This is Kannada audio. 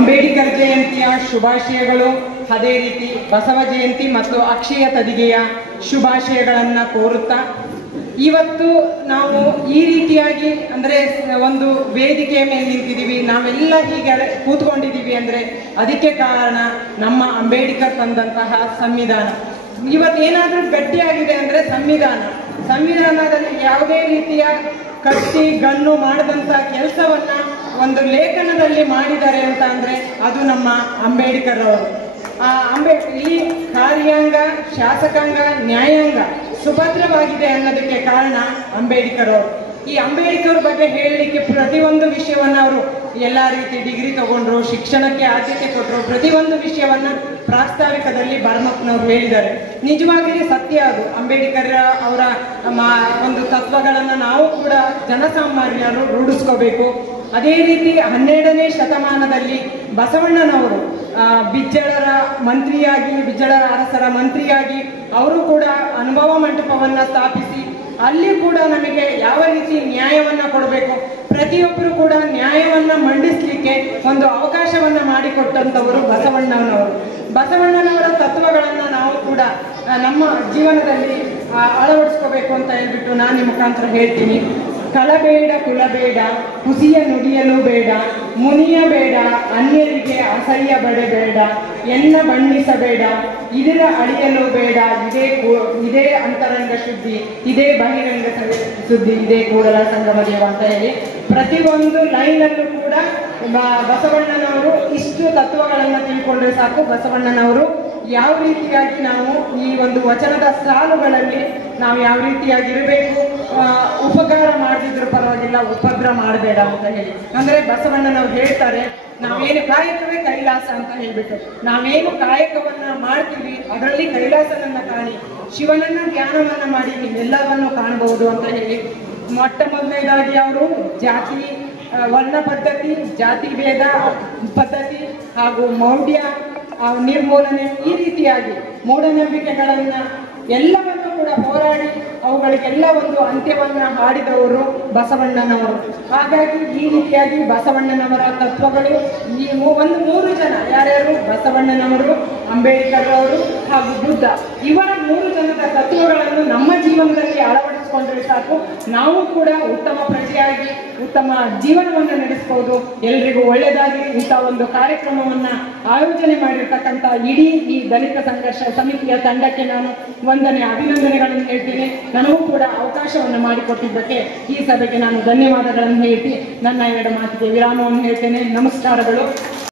ಅಂಬೇಡ್ಕರ್ ಜಯಂತಿಯ ಶುಭಾಶಯಗಳು. ಅದೇ ರೀತಿ ಬಸವ ಜಯಂತಿ ಮತ್ತು ಅಕ್ಷಯ ತದಿಗೆಯ ಶುಭಾಶಯಗಳನ್ನು ಕೋರುತ್ತಾ, ಇವತ್ತು ನಾವು ಈ ರೀತಿಯಾಗಿ ಅಂದರೆ ಒಂದು ವೇದಿಕೆಯ ಮೇಲೆ ನಿಂತಿದ್ದೀವಿ, ನಾವೆಲ್ಲ ಹೀಗೆ ಕೂತ್ಕೊಂಡಿದ್ದೀವಿ ಅಂದರೆ ಅದಕ್ಕೆ ಕಾರಣ ನಮ್ಮ ಅಂಬೇಡ್ಕರ್ ತಂದಂತಹ ಸಂವಿಧಾನ. ಇವತ್ತೇನಾದರೂ ಗಟ್ಟಿಯಾಗಿದೆ ಅಂದರೆ ಸಂವಿಧಾನದಲ್ಲಿ ಯಾವುದೇ ರೀತಿಯ ಕತ್ತಿ ಗನ್ನು ಮಾಡದಂಥ ಕೆಲಸವನ್ನ ಒಂದು ಲೇಖನದಲ್ಲಿ ಮಾಡಿದ್ದಾರೆ ಅಂತ ಅಂದರೆ ಅದು ನಮ್ಮ ಅಂಬೇಡ್ಕರ್ ಅವರು. ಇಲ್ಲಿ ಕಾರ್ಯಾಂಗ, ಶಾಸಕಾಂಗ, ನ್ಯಾಯಾಂಗ ಸುಭದ್ರವಾಗಿದೆ ಅನ್ನೋದಕ್ಕೆ ಕಾರಣ ಅಂಬೇಡ್ಕರ್ ಅವರು. ಈ ಅಂಬೇಡ್ಕರ್ ಬಗ್ಗೆ ಹೇಳಲಿಕ್ಕೆ ಪ್ರತಿಯೊಂದು ವಿಷಯವನ್ನ ಅವರು ಎಲ್ಲ ರೀತಿ ಡಿಗ್ರಿ ತಗೊಂಡ್ರು, ಶಿಕ್ಷಣಕ್ಕೆ ಆದ್ಯತೆ ಕೊಟ್ಟರು, ಪ್ರತಿಯೊಂದು ವಿಷಯವನ್ನ ಪ್ರಾಸ್ತಾವಿಕದಲ್ಲಿ ಬರ್ಮಪ್ಪನವರು ಹೇಳಿದ್ದಾರೆ. ನಿಜವಾಗಿ ಸತ್ಯ ಅದು. ಅಂಬೇಡ್ಕರ್ ಅವರ ಒಂದು ತತ್ವಗಳನ್ನು ನಾವು ಕೂಡ ಜನಸಾಮಾನ್ಯರು ರೂಢಿಸ್ಕೋಬೇಕು. ಅದೇ ರೀತಿ 12ನೇ ಶತಮಾನದಲ್ಲಿ ಬಸವಣ್ಣನವರು ಬಿಜ್ಜಳರ ಮಂತ್ರಿಯಾಗಿ, ಬಿಜ್ಜಳರ ಅರಸರ ಮಂತ್ರಿಯಾಗಿ ಅವರು ಕೂಡ ಅನುಭವ ಮಂಟಪವನ್ನು ಸ್ಥಾಪಿಸಿ ಅಲ್ಲಿ ಕೂಡ ನಮಗೆ ಯಾವ ರೀತಿ ನ್ಯಾಯವನ್ನು ಕೊಡಬೇಕು, ಪ್ರತಿಯೊಬ್ಬರು ಕೂಡ ನ್ಯಾಯವನ್ನು ಮಂಡಿಸಲಿಕ್ಕೆ ಒಂದು ಅವಕಾಶವನ್ನು ಮಾಡಿಕೊಟ್ಟಂಥವರು ಬಸವಣ್ಣನವರ ತತ್ವಗಳನ್ನು ನಾವು ಕೂಡ ನಮ್ಮ ಜೀವನದಲ್ಲಿ ಅಳವಡಿಸ್ಕೋಬೇಕು ಅಂತ ಹೇಳ್ಬಿಟ್ಟು ನಾನು ನಿಮ್ಮ ಮುಖಾಂತರ ಹೇಳ್ತೀನಿ. ಕಲಬೇಡ ಕುಲಬೇಡ, ಕುಸಿಯ ನುಡಿಯಲು ಬೇಡ, ಮುನಿಯ ಬೇಡ, ಅನ್ಯರಿಗೆ ಅಸಹ್ಯ ಬಡಬೇಡ, ಎನ್ನ ಬಣ್ಣಿಸಬೇಡ, ಇದರ ಅಳಿಯಲು ಬೇಡ, ಇದೇ ಅಂತರಂಗ ಶುದ್ಧಿ, ಇದೇ ಬಹಿರಂಗ ಸುದ್ದಿ, ಇದೇ ಕೂಡಲ ಸಂಗಮ ದೇವ ಅಂತ ಹೇಳಿ ಪ್ರತಿಯೊಂದು ಲೈನಲ್ಲೂ ಕೂಡ ಬಸವಣ್ಣನವರು ಇಷ್ಟು ತತ್ವಗಳನ್ನು ತಿಳ್ಕೊಂಡ್ರೆ ಸಾಕು. ಬಸವಣ್ಣನವರು ಯಾವ ರೀತಿಯಾಗಿ ನಾವು ಈ ಒಂದು ವಚನದ ಸಾಲುಗಳಲ್ಲಿ ನಾವು ಯಾವ ರೀತಿಯಾಗಿರಬೇಕು, ಉಪಕಾರ ಮಾಡದಿದ್ರು ಪರವಾಗಿಲ್ಲ, ಉಪದ್ರ ಮಾಡಬೇಡ ಅಂತ ಹೇಳಿ. ಅಂದ್ರೆ ಬಸವಣ್ಣನವ್ರು ಹೇಳ್ತಾರೆ, ನಾವೇನು ಕಾಯಕವೇ ಕೈಲಾಸ ಅಂತ ಹೇಳ್ಬಿಟ್ಟು, ನಾವೇನು ಕಾಯಕವನ್ನ ಮಾಡ್ತೀವಿ ಅದರಲ್ಲಿ ಕೈಲಾಸನನ್ನ ಕಾಣಿ, ಶಿವನನ್ನ ಧ್ಯಾನವನ್ನ ಮಾಡಿ ನೀವೆಲ್ಲವನ್ನು ಕಾಣಬಹುದು ಅಂತ ಹೇಳಿ ಮೊಟ್ಟ ಮೊದಲನೇದಾಗಿ ಅವರು ಜಾತಿ ವರ್ಣ ಪದ್ಧತಿ, ಜಾತಿ ಭೇದ ಪದ್ಧತಿ ಹಾಗೂ ಮೌಢ್ಯ ನಿರ್ಮೂಲನೆ, ಈ ರೀತಿಯಾಗಿ ಮೂಢನಂಬಿಕೆಗಳನ್ನ ಎಲ್ಲವನ್ನು ಕೂಡ ಹೋರಾಡಿ ಅವುಗಳಿಗೆಲ್ಲ ಒಂದು ಅಂತ್ಯವನ್ನ ಹಾಡಿದವರು ಬಸವಣ್ಣನವರು. ಹಾಗಾಗಿ ಈ ರೀತಿಯಾಗಿ ಬಸವಣ್ಣನವರ ತತ್ವಗಳು ಈ ಒಂದು 3 ಜನ ಯಾರ್ಯಾರು, ಬಸವಣ್ಣನವರು, ಅಂಬೇಡ್ಕರ್ ಅವರು ಹಾಗೂ ಬುದ್ಧ, ಇವರ 3 ಜನದ ತತ್ವಗಳನ್ನು ನಮ್ಮ ಜೀವನದಲ್ಲಿ ಅಳವಡಿಸಿಕೊಂಡ್ರೆ ಸಾಕು, ನಾವು ಕೂಡ ಉತ್ತಮ ಪ್ರಜೆಯಾಗಿ ಉತ್ತಮ ಜೀವನವನ್ನು ನಡೆಸಬಹುದು. ಎಲ್ರಿಗೂ ಒಳ್ಳೆಯದಾಗಿ ಇಂಥ ಒಂದು ಕಾರ್ಯಕ್ರಮವನ್ನ ಆಯೋಜನೆ ಮಾಡಿರ್ತಕ್ಕಂಥ ಇಡೀ ಈ ದಲಿತ ಸಂಘರ್ಷ ಸಮಿತಿಯ ತಂಡಕ್ಕೆ ನಾನು ಅಭಿನಂದನೆಗಳನ್ನು ಹೇಳ್ತೀನಿ. ನನಗೂ ಕೂಡ ಅವಕಾಶವನ್ನು ಮಾಡಿಕೊಟ್ಟಿದ್ದಕ್ಕೆ ಈ ಸಭೆಗೆ ನಾನು ಧನ್ಯವಾದಗಳನ್ನು ಹೇಳ್ತಿ ನನ್ನ 2 ಮಾತಿಗೆ ವಿರಾಮವನ್ನು ಹೇಳ್ತೇನೆ. ನಮಸ್ಕಾರಗಳು.